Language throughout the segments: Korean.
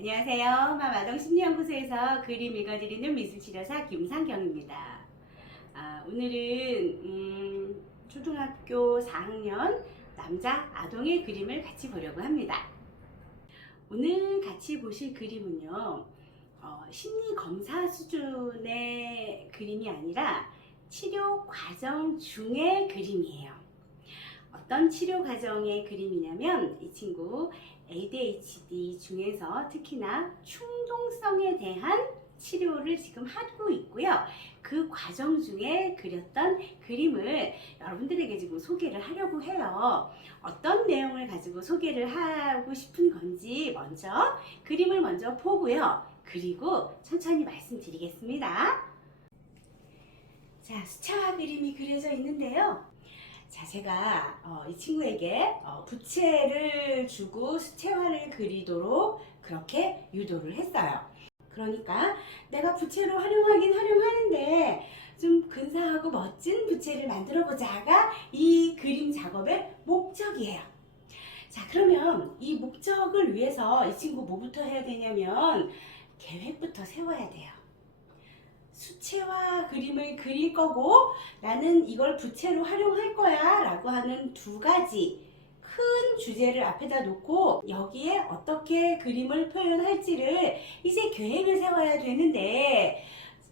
안녕하세요. 마마동심리연구소에서 그림 읽어드리는 미술치료사 김상경입니다. 오늘은 초등학교 4학년 남자 아동의 그림을 같이 보려고 합니다. 오늘 같이 보실 그림은요, 심리검사 수준의 그림이 아니라 치료 과정 중의 그림이에요. 어떤 치료 과정의 그림이냐면 이 친구 ADHD 중에서 특히나 충동성에 대한 치료를 지금 하고 있고요. 그 과정 중에 그렸던 그림을 여러분들에게 지금 소개를 하려고 해요. 어떤 내용을 가지고 소개를 하고 싶은 건지 먼저 그림을 먼저 보고요. 그리고 천천히 말씀드리겠습니다. 자, 수채화 그림이 그려져 있는데요. 자, 제가 이 친구에게 부채를 주고 수채화를 그리도록 그렇게 유도를 했어요. 그러니까 내가 부채로 활용하긴 활용하는데 좀 근사하고 멋진 부채를 만들어 보자가 이 그림 작업의 목적이에요. 자, 그러면 이 목적을 위해서 이 친구 뭐부터 해야 되냐면 계획부터 세워야 돼요. 수채화 그림을 그릴 거고 나는 이걸 부채로 활용할 거야 라고 하는 두 가지 큰 주제를 앞에다 놓고 여기에 어떻게 그림을 표현할지를 이제 계획을 세워야 되는데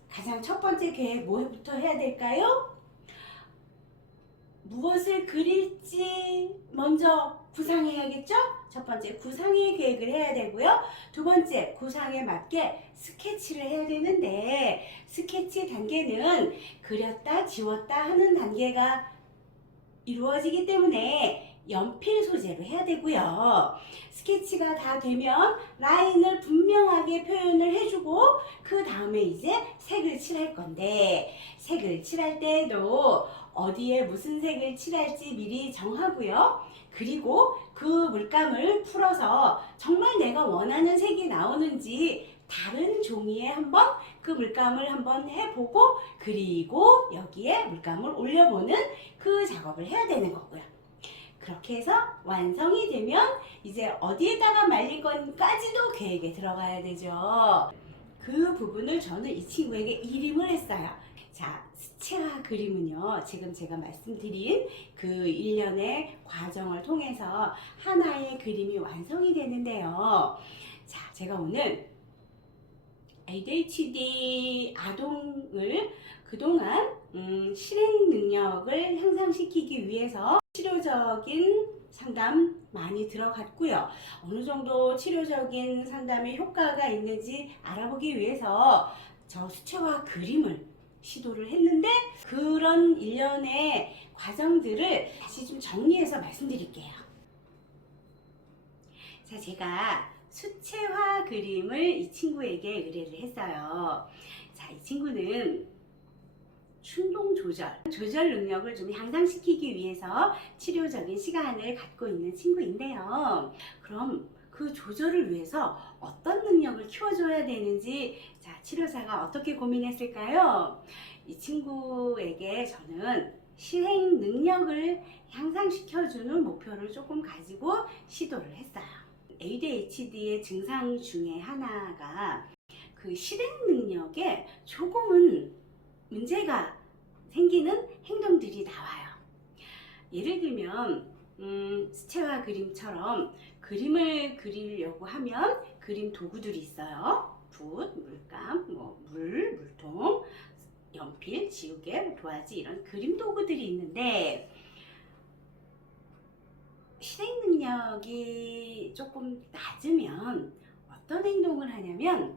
가장 첫 번째 계획 뭐부터 해야 될까요? 무엇을 그릴지 먼저 구상해야겠죠? 첫 번째 구상의 계획을 해야 되고요. 두 번째 구상에 맞게 스케치를 해야 되는데 스케치 단계는 그렸다 지웠다 하는 단계가 이루어지기 때문에 연필 소재로 해야 되고요. 스케치가 다 되면 라인을 분명하게 표현을 해주고 그 다음에 이제 색을 칠할 건데 색을 칠할 때도 어디에 무슨 색을 칠할지 미리 정하고요. 그리고 그 물감을 풀어서 정말 내가 원하는 색이 나오는지 다른 종이에 한번 그 물감을 한번 해보고 그리고 여기에 물감을 올려보는 그 작업을 해야 되는 거고요. 그렇게 해서 완성이 되면 이제 어디에다가 말릴 건까지도 계획에 들어가야 되죠. 그 부분을 저는 이 친구에게 이름을 했어요. 자, 수채화 그림은요, 지금 제가 말씀드린 그 일련의 과정을 통해서 하나의 그림이 완성이 되는데요. 자, 제가 오늘 ADHD 아동을 그동안 실행 능력을 향상시키기 위해서 치료적인 상담 많이 들어갔고요. 어느 정도 치료적인 상담에 효과가 있는지 알아보기 위해서 저 수채화 그림을 시도를 했는데 그런 일련의 과정들을 다시 좀 정리해서 말씀드릴게요. 자, 제가 수채화 그림을 이 친구에게 의뢰를 했어요. 자, 이 친구는 충동 조절 능력을 좀 향상시키기 위해서 치료적인 시간을 갖고 있는 친구인데요. 그럼 그 조절을 위해서 어떤 능력을 키워줘야 되는지 자, 치료사가 어떻게 고민했을까요? 이 친구에게 저는 실행 능력을 향상시켜주는 목표를 조금 가지고 시도를 했어요. ADHD의 증상 중에 하나가 그 실행 능력에 조금은 문제가 생기는 행동들이 나와요. 예를 들면 수채화 그림처럼 그림을 그리려고 하면 그림 도구들이 있어요. 붓, 물감, 물통, 연필, 지우개, 도화지 이런 그림 도구들이 있는데 실행 능력이 조금 낮으면 어떤 행동을 하냐면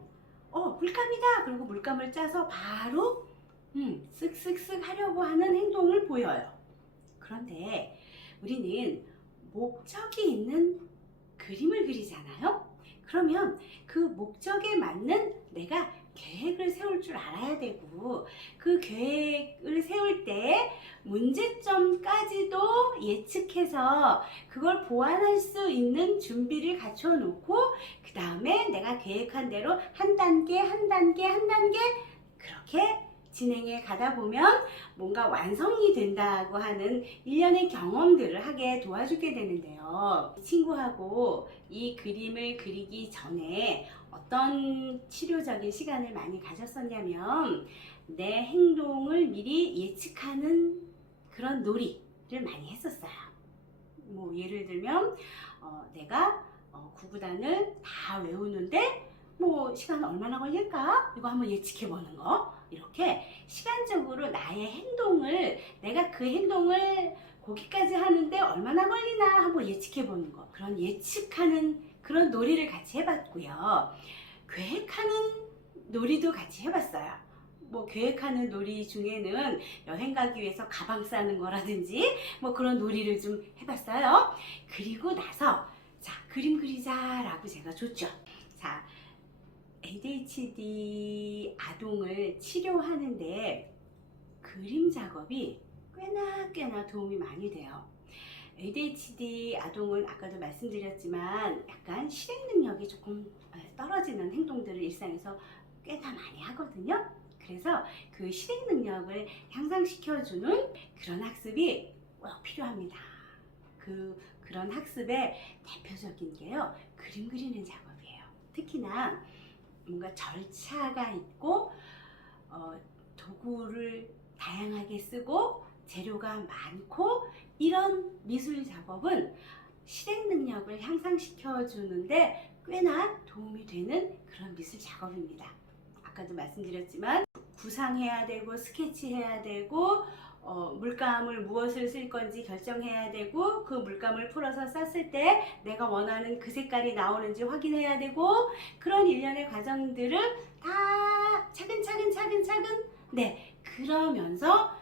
물감이다! 그리고 물감을 짜서 바로 쓱쓱쓱 하려고 하는 행동을 보여요. 그런데 우리는 목적이 있는 그림을 그리잖아요. 그러면 그 목적에 맞는 내가 계획을 세울 줄 알아야 되고 그 계획을 세울 때 문제점까지도 예측해서 그걸 보완할 수 있는 준비를 갖춰 놓고 그 다음에 내가 계획한 대로 한 단계 한 단계 한 단계 그렇게 진행해 가다 보면 뭔가 완성이 된다고 하는 일련의 경험들을 하게 도와주게 되는데요. 친구하고 이 그림을 그리기 전에 어떤 치료적인 시간을 많이 가졌었냐면 내 행동을 미리 예측하는 그런 놀이를 많이 했었어요. 뭐 예를 들면 내가 구구단을 다 외우는데 뭐 시간 얼마나 걸릴까? 이거 한번 예측해 보는 거. 이렇게 시간적으로 나의 행동을 내가 그 행동을 거기까지 하는데 얼마나 걸리나 한번 예측해 보는 거. 그런 예측하는 그런 놀이를 같이 해봤고요. 계획하는 놀이도 같이 해봤어요. 뭐 계획하는 놀이 중에는 여행 가기 위해서 가방 싸는 거라든지 뭐 그런 놀이를 좀 해봤어요. 그리고 나서 자, 그림 그리자라고 제가 줬죠. 자, ADHD 아동을 치료하는데 그림 작업이 꽤나 도움이 많이 돼요. ADHD 아동은 아까도 말씀드렸지만 약간 실행 능력이 조금 떨어지는 행동들을 일상에서 꽤나 많이 하거든요. 그래서 그 실행 능력을 향상시켜주는 그런 학습이 꼭 필요합니다. 그런 학습의 대표적인 게요, 그림 그리는 작업이에요. 특히나 뭔가 절차가 있고 도구를 다양하게 쓰고 재료가 많고 이런 미술 작업은 실행 능력을 향상시켜 주는데 꽤나 도움이 되는 그런 미술 작업입니다. 아까도 말씀드렸지만 구상해야 되고 스케치해야 되고 물감을 무엇을 쓸 건지 결정해야 되고 그 물감을 풀어서 쌌을 때 내가 원하는 그 색깔이 나오는지 확인해야 되고 그런 일련의 과정들을 다 차근차근 네, 그러면서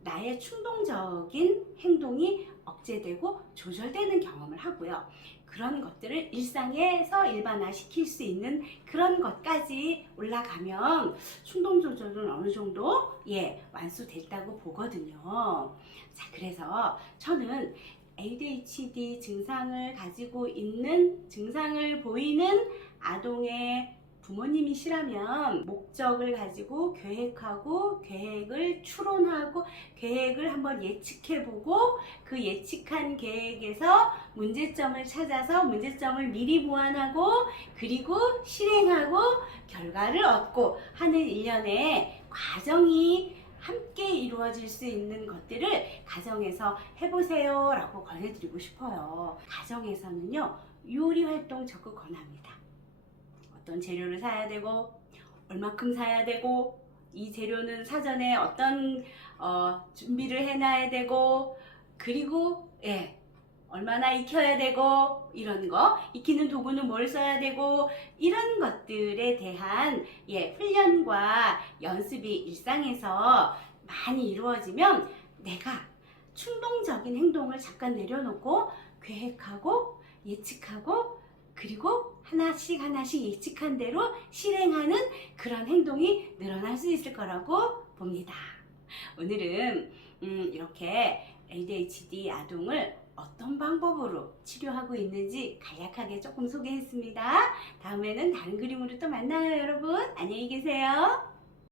나의 충동적인 행동이 억제되고 조절되는 경험을 하고요. 그런 것들을 일상에서 일반화시킬 수 있는 그런 것까지 올라가면 충동 조절은 어느 정도 완수됐다고 보거든요. 자, 그래서 저는 ADHD 증상을 가지고 있는 증상을 보이는 아동의 부모님이시라면 목적을 가지고 계획하고 계획을 추론하고 계획을 한번 예측해보고 그 예측한 계획에서 문제점을 찾아서 문제점을 미리 보완하고 그리고 실행하고 결과를 얻고 하는 일련의 과정이 함께 이루어질 수 있는 것들을 가정에서 해보세요 라고 권해드리고 싶어요. 가정에서는요, 요리 활동 적극 권합니다. 어떤 재료를 사야 되고 얼마큼 사야 되고 이 재료는 사전에 어떤 준비를 해놔야 되고 그리고 얼마나 익혀야 되고 이런 거 익히는 도구는 뭘 써야 되고 이런 것들에 대한 훈련과 연습이 일상에서 많이 이루어지면 내가 충동적인 행동을 잠깐 내려놓고 계획하고 예측하고 그리고 하나씩 예측한 대로 실행하는 그런 행동이 늘어날 수 있을 거라고 봅니다. 오늘은 이렇게 ADHD 아동을 어떤 방법으로 치료하고 있는지 간략하게 조금 소개했습니다. 다음에는 다른 그림으로 또 만나요, 여러분. 안녕히 계세요.